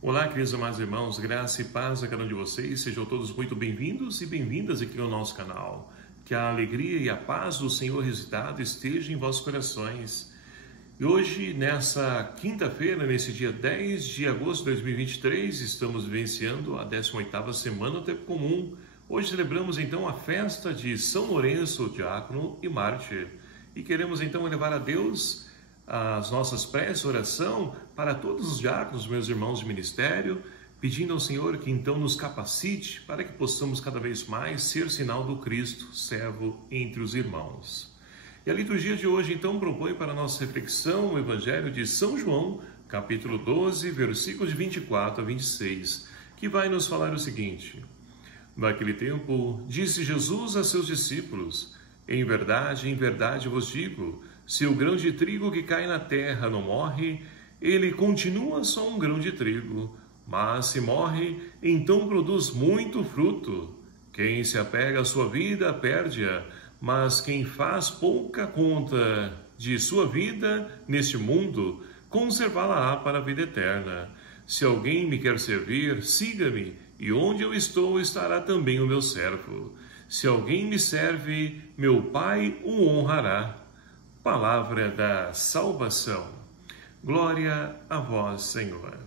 Olá, queridos amados irmãos, graça e paz a cada um de vocês, sejam todos muito bem-vindos e bem-vindas aqui ao nosso canal. Que a alegria e a paz do Senhor ressuscitado estejam em vossos corações. E hoje, nessa quinta-feira, nesse dia 10 de agosto de 2023, estamos vivenciando a 18ª semana do Tempo Comum. Hoje celebramos então a festa de São Lourenço, diácono e mártir. E queremos então elevar a Deus as nossas preces, oração para todos os diáconos, meus irmãos de ministério, pedindo ao Senhor que então nos capacite para que possamos cada vez mais ser sinal do Cristo, servo entre os irmãos. E a liturgia de hoje então propõe para a nossa reflexão o Evangelho de São João, capítulo 12, versículos de 24 a 26, que vai nos falar o seguinte: Naquele tempo, disse Jesus a seus discípulos: em verdade vos digo, se o grão de trigo que cai na terra não morre, ele continua só um grão de trigo. Mas se morre, então produz muito fruto. Quem se apega à sua vida, perde-a. Mas quem faz pouca conta de sua vida neste mundo, conservá-la-á para a vida eterna. Se alguém me quer servir, siga-me, e onde eu estou estará também o meu servo. Se alguém me serve, meu Pai o honrará. Palavra da salvação. Glória a vós, Senhor.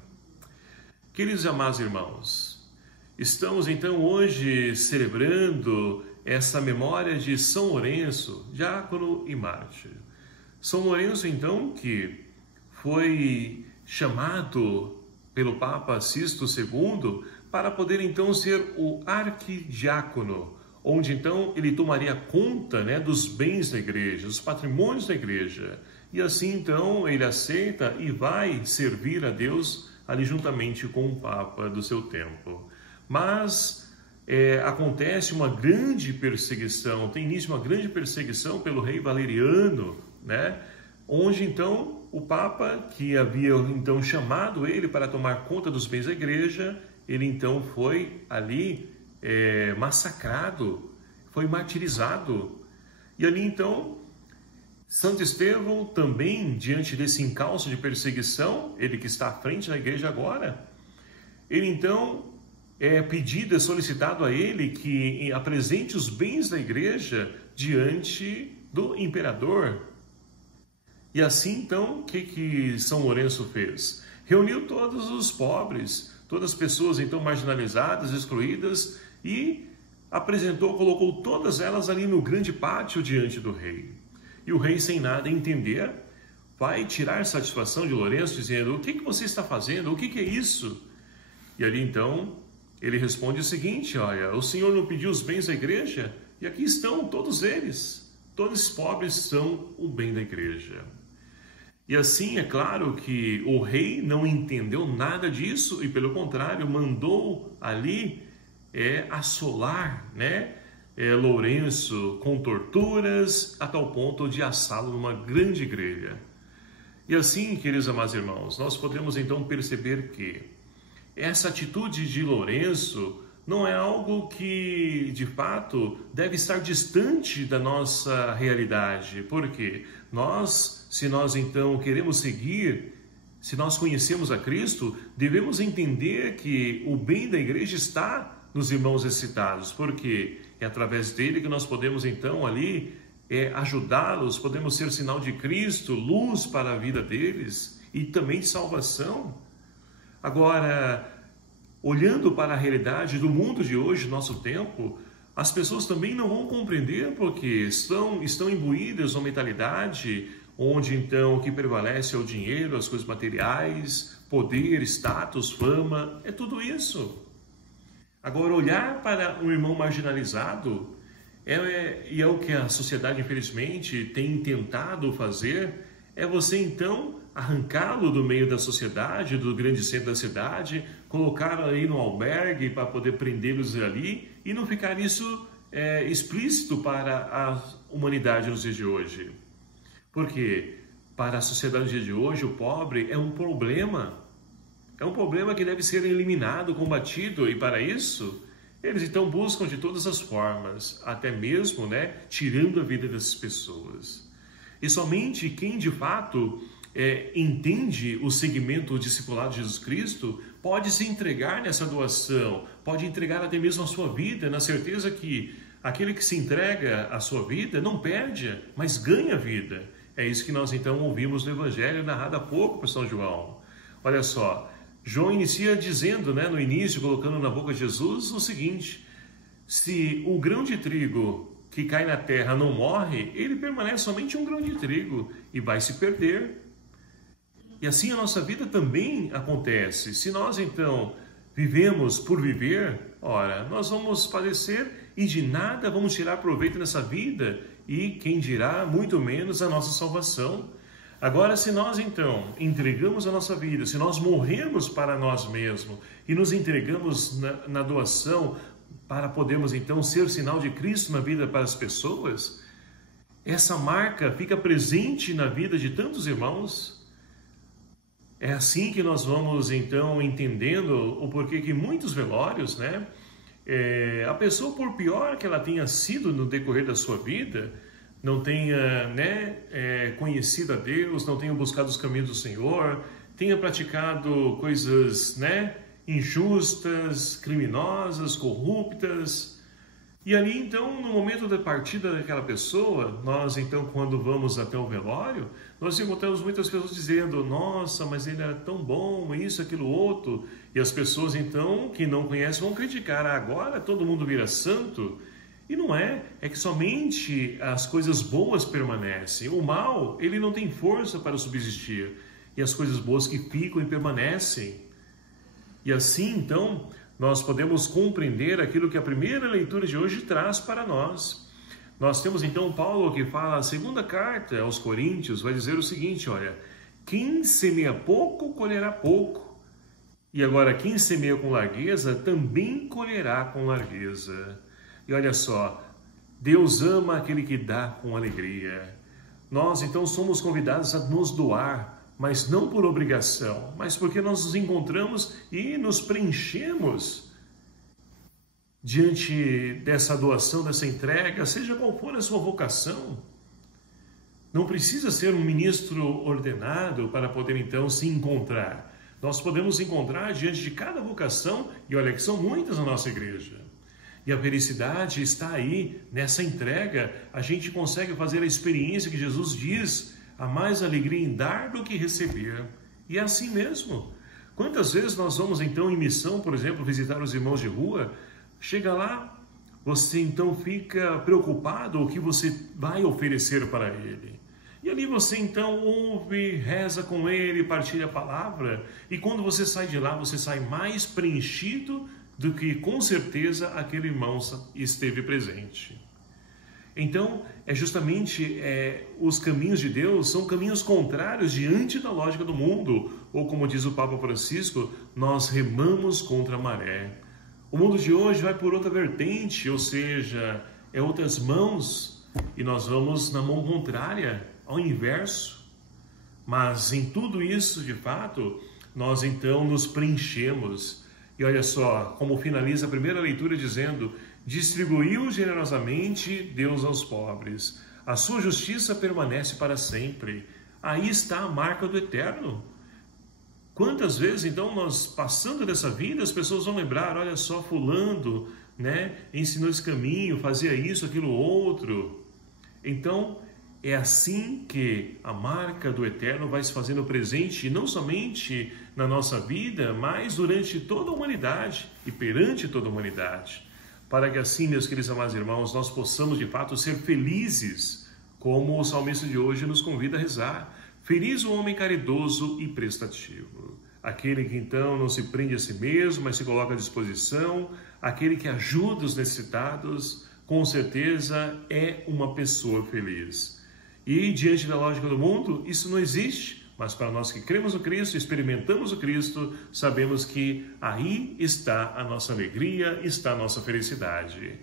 Queridos e amados irmãos, estamos então hoje celebrando essa memória de São Lourenço, diácono e mártir. São Lourenço, então, que foi chamado pelo Papa Sisto II para poder então ser o arquidiácono, onde então ele tomaria conta, dos bens da igreja, dos patrimônios da igreja. E assim então ele aceita e vai servir a Deus ali juntamente com o Papa do seu tempo. Mas acontece uma grande perseguição, tem início uma grande perseguição pelo rei Valeriano, onde então o Papa, que havia então chamado ele para tomar conta dos bens da igreja, ele então foi ali massacrado, foi martirizado. E ali então, Santo Estevão também, diante desse encalço de perseguição, ele que está à frente da igreja agora, ele então é pedido, é solicitado a ele que apresente os bens da igreja diante do imperador. E assim então, o que São Lourenço fez? Reuniu todos os pobres, todas as pessoas então marginalizadas, excluídas, e apresentou, colocou todas elas ali no grande pátio diante do rei. E o rei, sem nada entender, vai tirar satisfação de Lourenço, dizendo: o que você está fazendo? O que é isso? E ali então, ele responde o seguinte: olha, o Senhor não pediu os bens da igreja? E aqui estão todos eles. Todos esses pobres são o bem da igreja. E assim, é claro que o rei não entendeu nada disso e, pelo contrário, mandou ali assolar, Lourenço com torturas, a tal ponto de assá-lo numa grande grelha. E assim, queridos amados irmãos, nós podemos então perceber que essa atitude de Lourenço não é algo que, de fato, deve estar distante da nossa realidade. Porque se nós então queremos seguir, se nós conhecemos a Cristo, devemos entender que o bem da igreja está nos irmãos necessitados, porque é através dele que nós podemos então ali ajudá-los, podemos ser sinal de Cristo, luz para a vida deles e também salvação. Agora, olhando para a realidade do mundo de hoje, nosso tempo, as pessoas também não vão compreender, porque estão imbuídas numa mentalidade onde então o que prevalece é o dinheiro, as coisas materiais, poder, status, fama, é tudo isso. Agora, olhar para um irmão marginalizado é o que a sociedade, infelizmente, tem tentado fazer, é você então arrancá-lo do meio da sociedade, do grande centro da cidade, colocar aí no albergue para poder prendê-los ali e não ficar isso explícito para a humanidade nos dias de hoje. Porque para a sociedade nos dias de hoje, o pobre é um problema. É um problema que deve ser eliminado, combatido, e para isso, eles então buscam de todas as formas, até mesmo, tirando a vida dessas pessoas. E somente quem de fato entende o segmento, o discipulado de Jesus Cristo, pode se entregar nessa doação, pode entregar até mesmo a sua vida, na certeza que aquele que se entrega a sua vida não perde, mas ganha vida. É isso que nós então ouvimos no Evangelho narrado há pouco por São João. Olha só, João inicia dizendo, no início, colocando na boca de Jesus o seguinte: se o grão de trigo que cai na terra não morre, ele permanece somente um grão de trigo e vai se perder. E assim a nossa vida também acontece. Se nós então vivemos por viver, ora, nós vamos padecer e de nada vamos tirar proveito nessa vida e, quem dirá, muito menos a nossa salvação. Agora, se nós então entregamos a nossa vida, se nós morremos para nós mesmos e nos entregamos na doação para podermos então ser sinal de Cristo na vida para as pessoas, essa marca fica presente na vida de tantos irmãos. É assim que nós vamos então entendendo o porquê que muitos velórios, a pessoa, por pior que ela tenha sido no decorrer da sua vida, não tenha conhecido a Deus, não tenha buscado os caminhos do Senhor, tenha praticado coisas injustas, criminosas, corruptas. E ali então, no momento da partida daquela pessoa, nós então, quando vamos até o velório, nós encontramos muitas pessoas dizendo: nossa, mas ele era tão bom, isso, aquilo, outro. E as pessoas então, que não conhecem, vão criticar: agora todo mundo vira santo. E não é que somente as coisas boas permanecem. O mal, ele não tem força para subsistir. E as coisas boas que ficam e permanecem. E assim, então, nós podemos compreender aquilo que a primeira leitura de hoje traz para nós. Nós temos então Paulo que fala, a segunda carta aos Coríntios, vai dizer o seguinte: olha, quem semeia pouco, colherá pouco. E agora, quem semeia com largueza, também colherá com largueza. E olha só, Deus ama aquele que dá com alegria. Nós então somos convidados a nos doar, mas não por obrigação, mas porque nós nos encontramos e nos preenchemos diante dessa doação, dessa entrega, seja qual for a sua vocação. Não precisa ser um ministro ordenado para poder então se encontrar. Nós podemos encontrar diante de cada vocação, e olha que são muitas na nossa igreja. E a felicidade está aí, nessa entrega. A gente consegue fazer a experiência que Jesus diz: há mais alegria em dar do que receber. E é assim mesmo. Quantas vezes nós vamos então em missão, por exemplo, visitar os irmãos de rua, chega lá, você então fica preocupado o que você vai oferecer para ele. E ali você então ouve, reza com ele, partilha a palavra, e quando você sai de lá, você sai mais preenchido do que com certeza aquele irmão esteve presente. Então, justamente os caminhos de Deus são caminhos contrários diante da lógica do mundo, ou como diz o Papa Francisco, nós remamos contra a maré. O mundo de hoje vai por outra vertente, ou seja, outras mãos, e nós vamos na mão contrária, ao inverso. Mas em tudo isso, de fato, nós então nos preenchemos. E olha só como finaliza a primeira leitura dizendo: distribuiu generosamente Deus aos pobres, a sua justiça permanece para sempre. Aí está a marca do eterno. Quantas vezes então nós, passando dessa vida, as pessoas vão lembrar: olha só, fulano, ensinou esse caminho, fazia isso, aquilo, outro. Então é assim que a marca do eterno vai se fazendo presente, não somente na nossa vida, mas durante toda a humanidade e perante toda a humanidade. Para que assim, meus queridos amados irmãos, nós possamos de fato ser felizes, como o salmista de hoje nos convida a rezar. Feliz o homem caridoso e prestativo. Aquele que então não se prende a si mesmo, mas se coloca à disposição, aquele que ajuda os necessitados, com certeza é uma pessoa feliz. E diante da lógica do mundo, isso não existe. Mas para nós que cremos no Cristo, experimentamos o Cristo, sabemos que aí está a nossa alegria, está a nossa felicidade.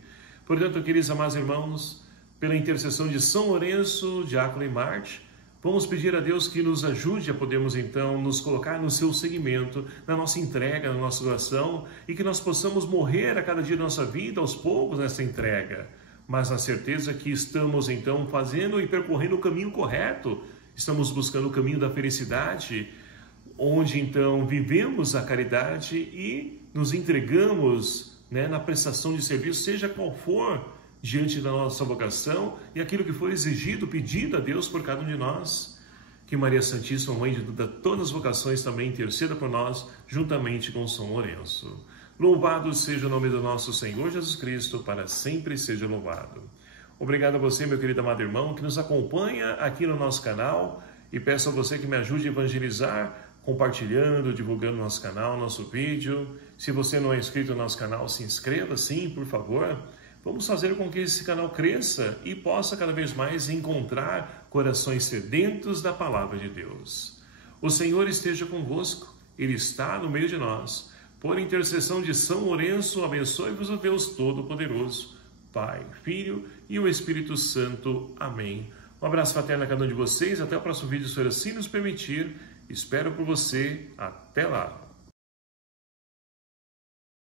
Portanto, queridos amados irmãos, pela intercessão de São Lourenço, diácono e Marte, vamos pedir a Deus que nos ajude a podermos então nos colocar no seu seguimento, na nossa entrega, na nossa doação, e que nós possamos morrer a cada dia da nossa vida, aos poucos, nessa entrega. Mas na certeza que estamos então fazendo e percorrendo o caminho correto, estamos buscando o caminho da felicidade, onde então vivemos a caridade e nos entregamos, na prestação de serviço, seja qual for, diante da nossa vocação e aquilo que for exigido, pedido a Deus por cada um de nós. Que Maria Santíssima, Mãe de todas as vocações, também interceda por nós, juntamente com São Lourenço. Louvado seja o nome do nosso Senhor Jesus Cristo, para sempre seja louvado. Obrigado a você, meu querido amado irmão, que nos acompanha aqui no nosso canal, e peço a você que me ajude a evangelizar, compartilhando, divulgando nosso canal, nosso vídeo. Se você não é inscrito no nosso canal, se inscreva, sim, por favor. Vamos fazer com que esse canal cresça e possa cada vez mais encontrar corações sedentos da Palavra de Deus. O Senhor esteja convosco, Ele está no meio de nós. Por intercessão de São Lourenço, abençoe-vos o Deus Todo-Poderoso, Pai, Filho e o Espírito Santo. Amém. Um abraço fraterno a cada um de vocês. Até o próximo vídeo, se assim nos permitir. Espero por você. Até lá.